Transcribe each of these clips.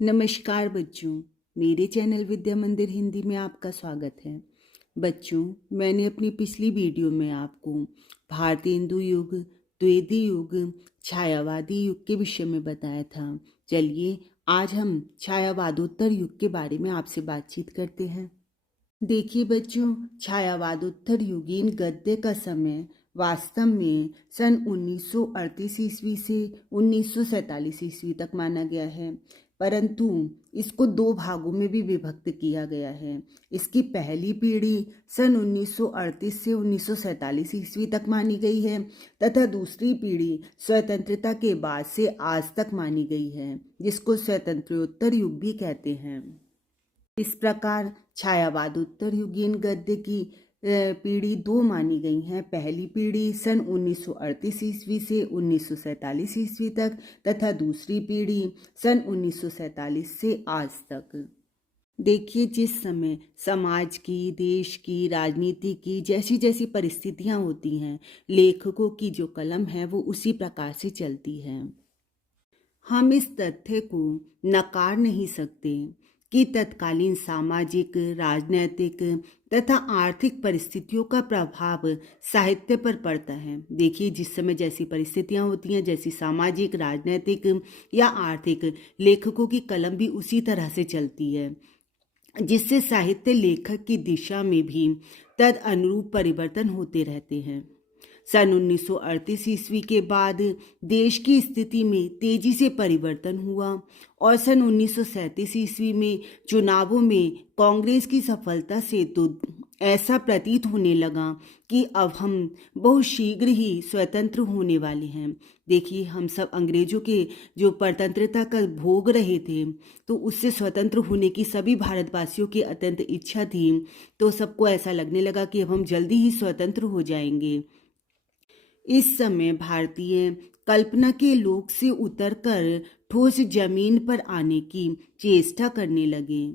नमस्कार बच्चों, मेरे चैनल विद्या मंदिर हिंदी में आपका स्वागत है। बच्चों, मैंने अपनी पिछली वीडियो में आपको भारतीय हिंदू युग, द्विवेदी युग, छायावादी युग के विषय में बताया था। चलिए आज हम छायावादोत्तर युग के बारे में आपसे बातचीत करते हैं। देखिए बच्चों, छायावादोत्तर युगीन गद्य का समय वास्तव में सन 1938 ईस्वी से 1947 ईस्वी तक माना गया है, परंतु इसको दो भागों में भी विभक्त किया गया है। इसकी पहली पीढ़ी सन 1938 से 1947 ईस्वी तक मानी गई है तथा दूसरी पीढ़ी स्वतंत्रता के बाद से आज तक मानी गई है, जिसको स्वतंत्रोत्तर युग भी कहते हैं। इस प्रकार छायावादोत्तर युगीन गद्य की पीढ़ी दो मानी गई हैं। पहली पीढ़ी सन 1938 ईस्वी से 1947 ईस्वी तक तथा दूसरी पीढ़ी सन 1947 से आज तक। देखिए, जिस समय समाज की, देश की, राजनीति की जैसी जैसी परिस्थितियां होती हैं, लेखकों की जो कलम है वो उसी प्रकार से चलती है। हम इस तथ्य को नकार नहीं सकते कि तत्कालीन सामाजिक, राजनैतिक तथा आर्थिक परिस्थितियों का प्रभाव साहित्य पर पड़ता है। देखिए, जिस समय जैसी परिस्थितियां होती हैं, जैसी सामाजिक, राजनैतिक या आर्थिक, लेखकों की कलम भी उसी तरह से चलती है, जिससे साहित्य लेखक की दिशा में भी तद अनुरूप परिवर्तन होते रहते हैं। सन 1938 ईस्वी के बाद देश की स्थिति में तेजी से परिवर्तन हुआ और सन 1937 ईस्वी में चुनावों में कांग्रेस की सफलता से तो ऐसा प्रतीत होने लगा कि अब हम बहुत शीघ्र ही स्वतंत्र होने वाले हैं। देखिए, हम सब अंग्रेजों के जो परतंत्रता का भोग रहे थे, तो उससे स्वतंत्र होने की सभी भारतवासियों की अत्यंत इच्छा थी। तो सबको ऐसा लगने लगा कि अब हम जल्दी ही स्वतंत्र हो जाएंगे। इस समय भारतीय कल्पना के लोक से उतरकर ठोस जमीन पर आने की चेष्टा करने लगे।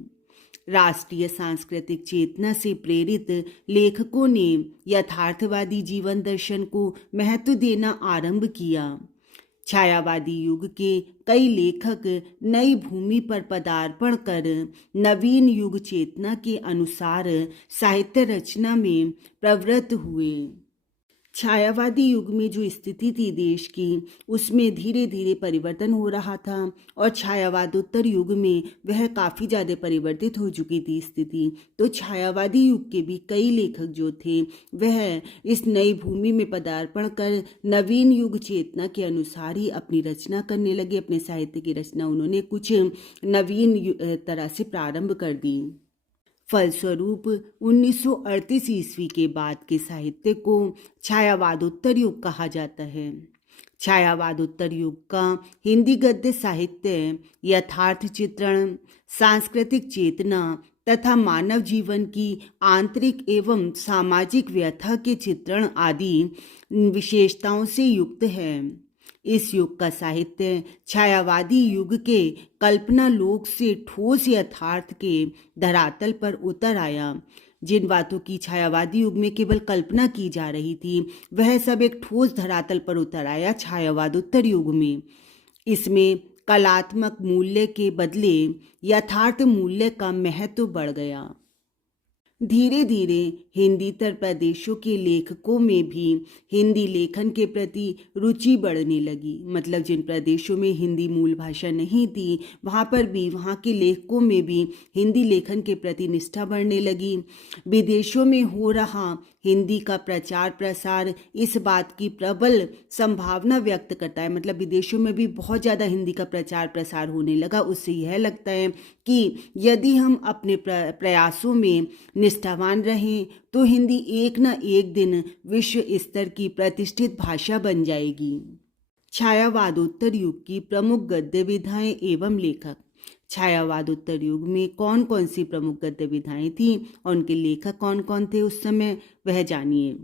राष्ट्रीय सांस्कृतिक चेतना से प्रेरित लेखकों ने यथार्थवादी जीवन दर्शन को महत्व देना आरंभ किया। छायावादी युग के कई लेखक नई भूमि पर पदार्पण कर नवीन युग चेतना के अनुसार साहित्य रचना में प्रवृत्त हुए। छायावादी युग में जो स्थिति थी देश की, उसमें धीरे धीरे परिवर्तन हो रहा था और छायावादोत्तर युग में वह काफ़ी ज़्यादा परिवर्तित हो चुकी थी स्थिति। तो छायावादी युग के भी कई लेखक जो थे, वह इस नई भूमि में पदार्पण कर नवीन युग चेतना के अनुसार ही अपनी रचना करने लगे। अपने साहित्य की रचना उन्होंने कुछ नवीन तरह से प्रारंभ कर दी। फलस्वरूप 1938 ईस्वी के बाद के साहित्य को छायावादोत्तर युग कहा जाता है। छायावादोत्तर युग का हिंदी गद्य साहित्य यथार्थ चित्रण, सांस्कृतिक चेतना तथा मानव जीवन की आंतरिक एवं सामाजिक व्यथा के चित्रण आदि विशेषताओं से युक्त है। इस युग का साहित्य छायावादी युग के कल्पना लोक से ठोस यथार्थ के धरातल पर उतर आया। जिन बातों की छायावादी युग में केवल कल्पना की जा रही थी, वह सब एक ठोस धरातल पर उतर आया छायावादोत्तर युग में। इसमें कलात्मक मूल्य के बदले यथार्थ मूल्य का महत्व बढ़ गया। धीरे धीरे हिंदीतर प्रदेशों के लेखकों में भी हिंदी लेखन के प्रति रुचि बढ़ने लगी। मतलब जिन प्रदेशों में हिंदी मूल भाषा नहीं थी, वहाँ पर भी वहाँ के लेखकों में भी हिंदी लेखन के प्रति निष्ठा बढ़ने लगी। विदेशों में हो रहा हिंदी का प्रचार प्रसार इस बात की प्रबल संभावना व्यक्त करता है। मतलब विदेशों में भी बहुत ज़्यादा हिंदी का प्रचार प्रसार होने लगा। उससे यह लगता है कि यदि हम अपने प्रयासों में निष्ठावान रहें तो हिंदी एक न एक दिन विश्व स्तर की प्रतिष्ठित भाषा बन जाएगी। छायावादोत्तर युग की प्रमुख गद्य विधाएं एवं लेखक। छायावादोत्तर युग में कौन कौन सी प्रमुख गद्य विधाएं थीं और उनके लेखक कौन कौन थे उस समय, वह जानिए।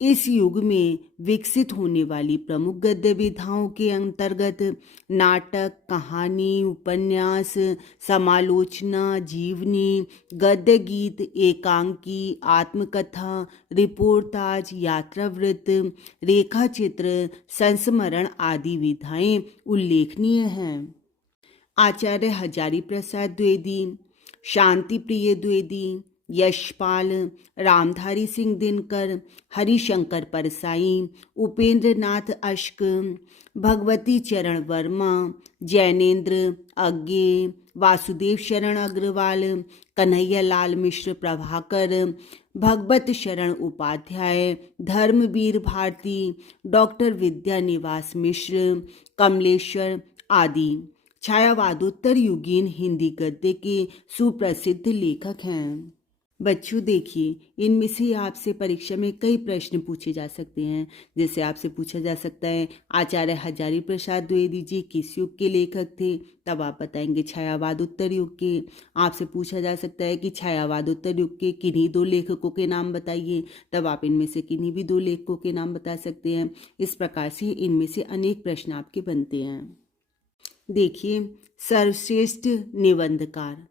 इस युग में विकसित होने वाली प्रमुख गद्य विधाओं के अंतर्गत नाटक, कहानी, उपन्यास, समालोचना, जीवनी, गद्य गीत, एकांकी, आत्मकथा, रिपोर्टाज, यात्रावृत्त, रेखा चित्र, संस्मरण आदि विधाएं उल्लेखनीय हैं। आचार्य हजारी प्रसाद द्विवेदी, शांति प्रिय द्विवेदी, यशपाल, रामधारी सिंह दिनकर, हरिशंकर परसाई, उपेंद्र नाथ अश्क, भगवती चरण वर्मा, जैनेन्द्र अज्ञे, वासुदेव शरण अग्रवाल, कन्हैया लाल मिश्र प्रभाकर, भगवत शरण उपाध्याय, धर्मवीर भारती, डॉक्टर विद्यानिवास मिश्र, कमलेश्वर आदि छायावादोत्तर युगीन हिंदी गद्य के सुप्रसिद्ध लेखक हैं। बच्चों देखिए, इनमें से आपसे परीक्षा में कई प्रश्न पूछे जा सकते हैं। जैसे आपसे पूछा जा सकता है आचार्य हजारी प्रसाद द्विवेदी जी किस युग के लेखक थे, तब आप बताएंगे छायावाद उत्तर युग के। आपसे पूछा जा सकता है कि छायावाद उत्तर युग के किन्हीं दो लेखकों के नाम बताइए, तब आप इनमें से किन्हीं भी दो लेखकों के नाम बता सकते हैं। इस प्रकार से इनमें से अनेक प्रश्न आपके बनते हैं। देखिए, सर्वश्रेष्ठ निबंधकार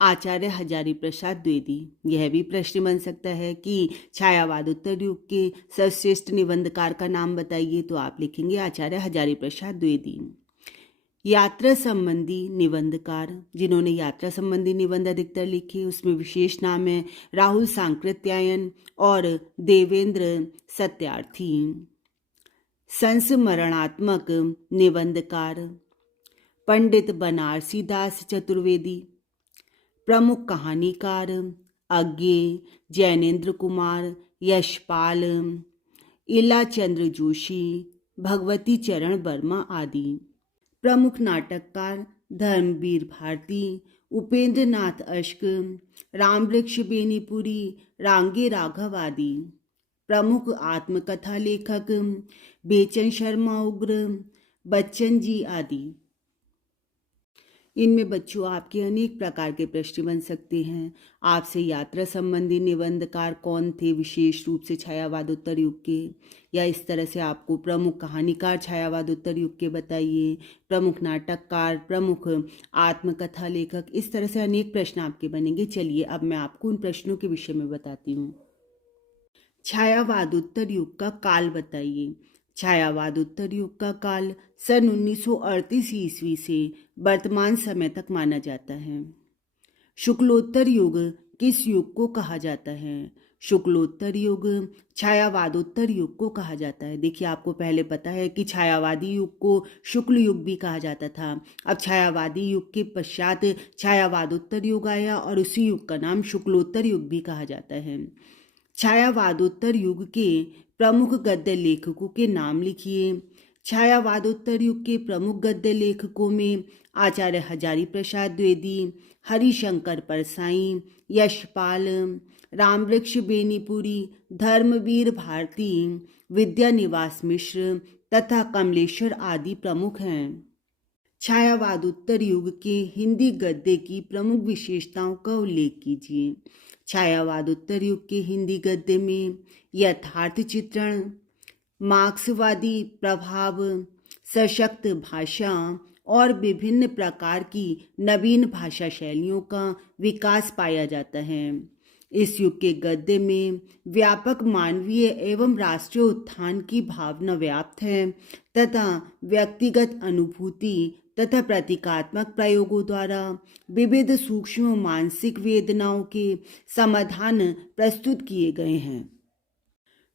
आचार्य हजारी प्रसाद द्विवेदी। यह भी प्रश्न बन सकता है कि छायावाद उत्तर युग के सर्वश्रेष्ठ निबंधकार का नाम बताइए, तो आप लिखेंगे आचार्य हजारी प्रसाद द्विवेदी। यात्रा संबंधी निबंधकार, जिन्होंने यात्रा संबंधी निबंध अधिकतर लिखे, उसमें विशेष नाम है राहुल सांकृत्यायन और देवेंद्र सत्यार्थी। संस्मरणात्मक निबंधकार पंडित बनारसी दास चतुर्वेदी। प्रमुख कहानीकार अज्ञे, जैनेन्द्र कुमार, यशपाल, इला चंद्र जोशी, भगवती चरण वर्मा आदि। प्रमुख नाटककार धर्मवीर भारती, उपेंद्र नाथ अश्क, रामवृक्ष बेनीपुरी, रांगे राघव आदि। प्रमुख आत्मकथा लेखक बेचन शर्मा उग्र, बच्चन जी आदि। इनमें बच्चों आपके अनेक प्रकार के प्रश्न बन सकते हैं। आपसे यात्रा संबंधी निबंधकार कौन थे विशेष रूप से छायावाद उत्तर युग के, या इस तरह से आपको प्रमुख कहानीकार छायावाद उत्तर युग के बताइए, प्रमुख नाटककार, प्रमुख आत्मकथा लेखक, इस तरह से अनेक प्रश्न आपके बनेंगे। चलिए अब मैं आपको उन प्रश्नों के विषय में बताती हूँ। छायावाद उत्तर युग का काल बताइए। छायावाद उत्तर युग का काल सन 1938 ईस्वी से वर्तमान समय तक माना जाता है। शुक्लोत्तर युग किस युग को कहा जाता है? शुक्लोत्तर युग छायावादोत्तर युग को कहा जाता है। देखिए, आपको पहले पता है कि छायावादी युग को शुक्ल युग भी कहा जाता था। अब छायावादी युग के पश्चात छायावादोत्तर युग आया और उसी युग का नाम शुक्लोत्तर युग भी कहा जाता है। छायावादोत्तर युग के प्रमुख गद्य लेखकों के नाम लिखिए। छायावादोत्तर युग के प्रमुख गद्य लेखकों में आचार्य हजारी प्रसाद द्विवेदी, हरिशंकर परसाई, यशपाल, रामवृक्ष बेनीपुरी, धर्मवीर भारती, विद्यानिवास मिश्र तथा कमलेश्वर आदि प्रमुख हैं। छायावादोत्तर युग के हिंदी गद्य की प्रमुख विशेषताओं का उल्लेख कीजिए। छायावादोत्तर युग के हिंदी गद्य में यथार्थ चित्रण, मार्क्सवादी प्रभाव, सशक्त भाषा और विभिन्न प्रकार की नवीन भाषा शैलियों का विकास पाया जाता है। इस युग के गद्य में व्यापक मानवीय एवं राष्ट्रीय उत्थान की भावना व्याप्त है तथा व्यक्तिगत अनुभूति तथा प्रतीकात्मक प्रयोगों द्वारा विविध सूक्ष्म मानसिक वेदनाओं के समाधान प्रस्तुत किए गए हैं।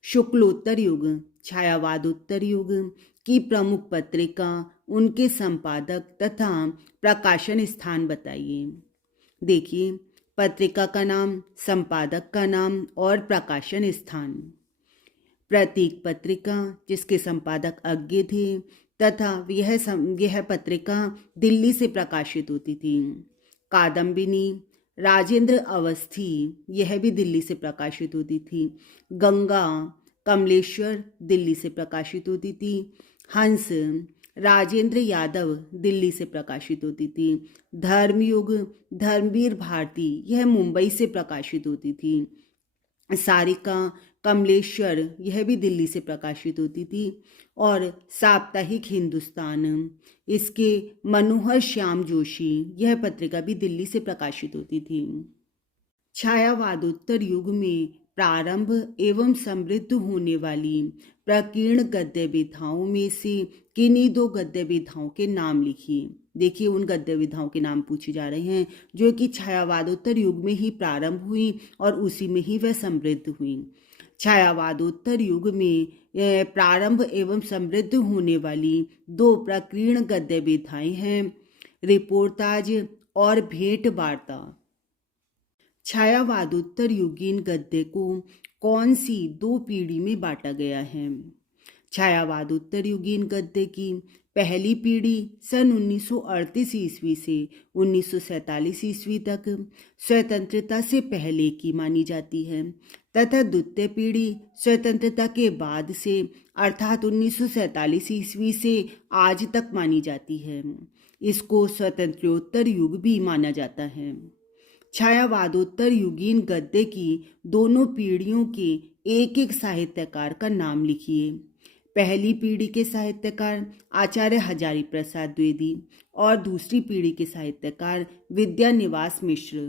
शुक्लोत्तर युग छायावादोत्तर युग की प्रमुख पत्रिका, उनके संपादक तथा प्रकाशन स्थान बताइए। देखिए, पत्रिका का नाम, संपादक का नाम और प्रकाशन स्थान। प्रतीक पत्रिका, जिसके संपादक अज्ञे थे तथा यह पत्रिका दिल्ली से प्रकाशित होती थी। कादम्बिनी राजेंद्र अवस्थी, यह भी दिल्ली से प्रकाशित होती थी। गंगा कमलेश्वर दिल्ली से प्रकाशित होती थी। हंस राजेंद्र यादव दिल्ली से प्रकाशित होती थी। धर्मयुग धर्मवीर भारती, यह मुंबई से प्रकाशित होती थी। सारिका कमलेश्वर, यह भी दिल्ली से प्रकाशित होती थी। और साप्ताहिक हिंदुस्तान, इसके मनोहर श्याम जोशी, यह पत्रिका भी दिल्ली से प्रकाशित होती थी। छायावादोत्तर युग में प्रारंभ एवं समृद्ध होने वाली प्रकीर्ण गद्य विधाओं में से किन्हीं दो गद्य विधाओं के नाम लिखिए। देखिए, उन गद्य विधाओं के नाम पूछे जा रहे हैं जो कि छायावादोत्तर युग में ही प्रारंभ हुई और उसी में ही वह समृद्ध हुई। छायावादोत्तर युग में प्रारंभ एवं समृद्ध होने वाली दो प्रकीर्ण गद्य विधाएं हैं, रिपोर्ताज और भेंट वार्ता। छायावादोत्तर युगीन गद्य को कौन सी दो पीढ़ी में बांटा गया है? छायावादोत्तर युगीन गद्य की पहली पीढ़ी सन 1938 ईस्वी से 1947 ईस्वी तक स्वतंत्रता से पहले की मानी जाती है तथा द्वितीय पीढ़ी स्वतंत्रता के बाद से अर्थात 1947 ईस्वी से आज तक मानी जाती है। इसको स्वतंत्रोत्तर युग भी माना जाता है। छायावादोत्तर युगीन गद्य की दोनों पीढ़ियों के एक एक साहित्यकार का नाम लिखिए। पहली पीढ़ी के साहित्यकार आचार्य हजारी प्रसाद द्विवेदी और दूसरी पीढ़ी के साहित्यकार विद्यानिवास मिश्र।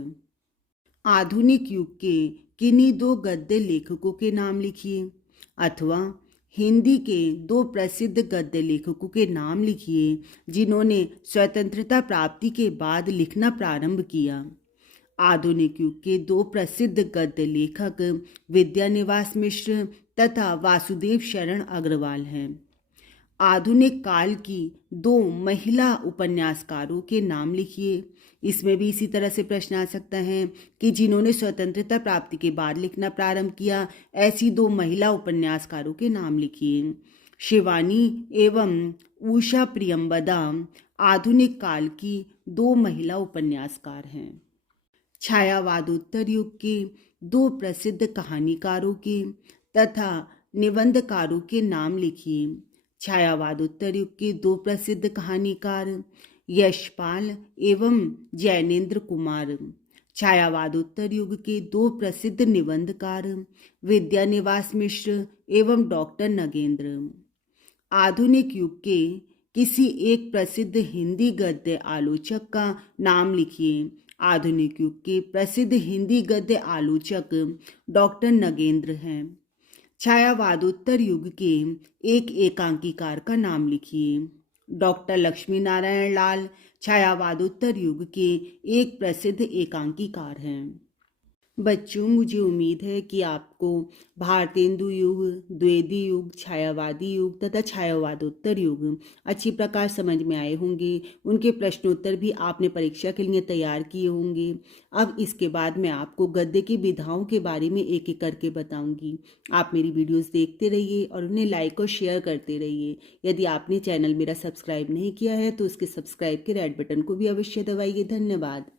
आधुनिक युग के किन्हीं दो गद्य लेखकों के नाम लिखिए अथवा हिंदी के दो प्रसिद्ध गद्य लेखकों के नाम लिखिए जिन्होंने स्वतंत्रता प्राप्ति के बाद लिखना प्रारंभ किया। आधुनिक युग के दो प्रसिद्ध गद्य लेखक विद्यानिवास मिश्र तथा वासुदेव शरण अग्रवाल हैं। आधुनिक काल की दो महिला उपन्यासकारों के नाम लिखिए। इसमें भी इसी तरह से प्रश्न आ सकता है कि जिन्होंने स्वतंत्रता प्राप्ति के बाद लिखना प्रारंभ किया, ऐसी दो महिला उपन्यासकारों के नाम लिखिए। शिवानी एवं उषा प्रियंवदा आधुनिक काल की दो महिला उपन्यासकार हैं। छायावादोत्तर युग के दो प्रसिद्ध कहानीकारों के तथा निबंधकारों के नाम लिखिए। छायावादोत्तर युग के दो प्रसिद्ध कहानीकार यशपाल एवं जैनेन्द्र कुमार। छायावादोत्तर युग के दो प्रसिद्ध निबंधकार विद्यानिवास मिश्र एवं डॉक्टर नगेंद्र। आधुनिक युग के किसी एक प्रसिद्ध हिंदी गद्य आलोचक का नाम लिखिए। आधुनिक युग के प्रसिद्ध हिंदी गद्य आलोचक डॉक्टर नगेंद्र हैं। छायावादोत्तर युग के एक एकांकीकार का नाम लिखिए। डॉक्टर लक्ष्मी नारायण लाल छायावादोत्तर युग के एक प्रसिद्ध एकांकीकार हैं। बच्चों, मुझे उम्मीद है कि आपको भारतेंदु युग, द्विवेदी युग, छायावादी युग तथा छायावादोत्तर युग अच्छी प्रकार समझ में आए होंगे। उनके प्रश्नोत्तर भी आपने परीक्षा के लिए तैयार किए होंगे। अब इसके बाद मैं आपको गद्य की विधाओं के बारे में एक एक करके बताऊंगी। आप मेरी वीडियोस देखते रहिए और उन्हें लाइक और शेयर करते रहिए। यदि आपने चैनल मेरा सब्सक्राइब नहीं किया है तो उसके सब्सक्राइब के रेड बटन को भी अवश्य दबाइए। धन्यवाद।